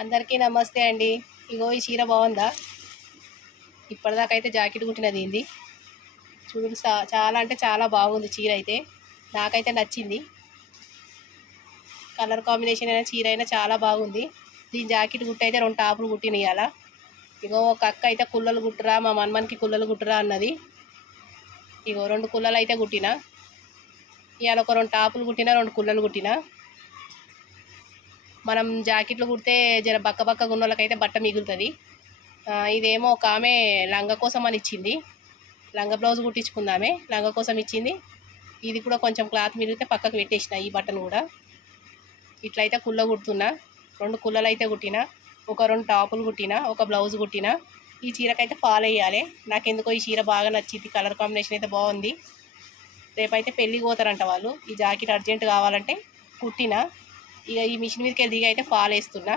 అందరికీ నమస్తే అండి. ఇగో ఈ చీర బాగుందా? ఇప్పటిదాకా అయితే జాకెట్ కుట్టినది ఏంది చూడు. చాలా అంటే చాలా బాగుంది చీర అయితే. నాకైతే నచ్చింది. కలర్ కాంబినేషన్ అయినా చీర అయినా చాలా బాగుంది. దీని జాకెట్ కుట్టి అయితే 2 టాపులు కుట్టినియాల. ఇగో ఒక అక్క అయితే కుల్లలు కుట్టురా, మా మన్మన్కి కుల్లలు కుట్టురా అన్నది. ఇగో 2 కుల్లలు అయితే కుట్టిన. ఇవాళ ఒక 2 టాపులు కుట్టిన, 2 కుల్లలు కుట్టిన. మనం జాకెట్లు కుడితే జర బక్క బక్క గున్నోళ్ళకైతే బట్ట మిగులుతుంది. ఇదేమో ఒక ఆమె లంగా కోసం అని ఇచ్చింది. లంగా బ్లౌజ్ కుట్టించుకుందామే, లంగా కోసం ఇచ్చింది. ఇది కూడా కొంచెం క్లాత్ మిగిలితే పక్కకు పెట్టేసిన. ఈ బట్టను కూడా ఇట్లయితే కుల్ల కుడుతున్నా. 2 కుల్లలు అయితే కుట్టిన, ఒక 2 టాపులు కుట్టిన, ఒక బ్లౌజ్ కుట్టిన. ఈ చీరకైతే ఫాలో అయ్యాలి. నాకెందుకో ఈ చీర బాగా నచ్చింది. కలర్ కాంబినేషన్ అయితే బాగుంది. రేపైతే పెళ్ళికి పోతారంట వాళ్ళు. ఈ జాకెట్ అర్జెంట్ కావాలంటే కుట్టిన. ఇక ఈ మిషన్ మీదకి దిగి అయితే ఫాల్ వేస్తున్నా.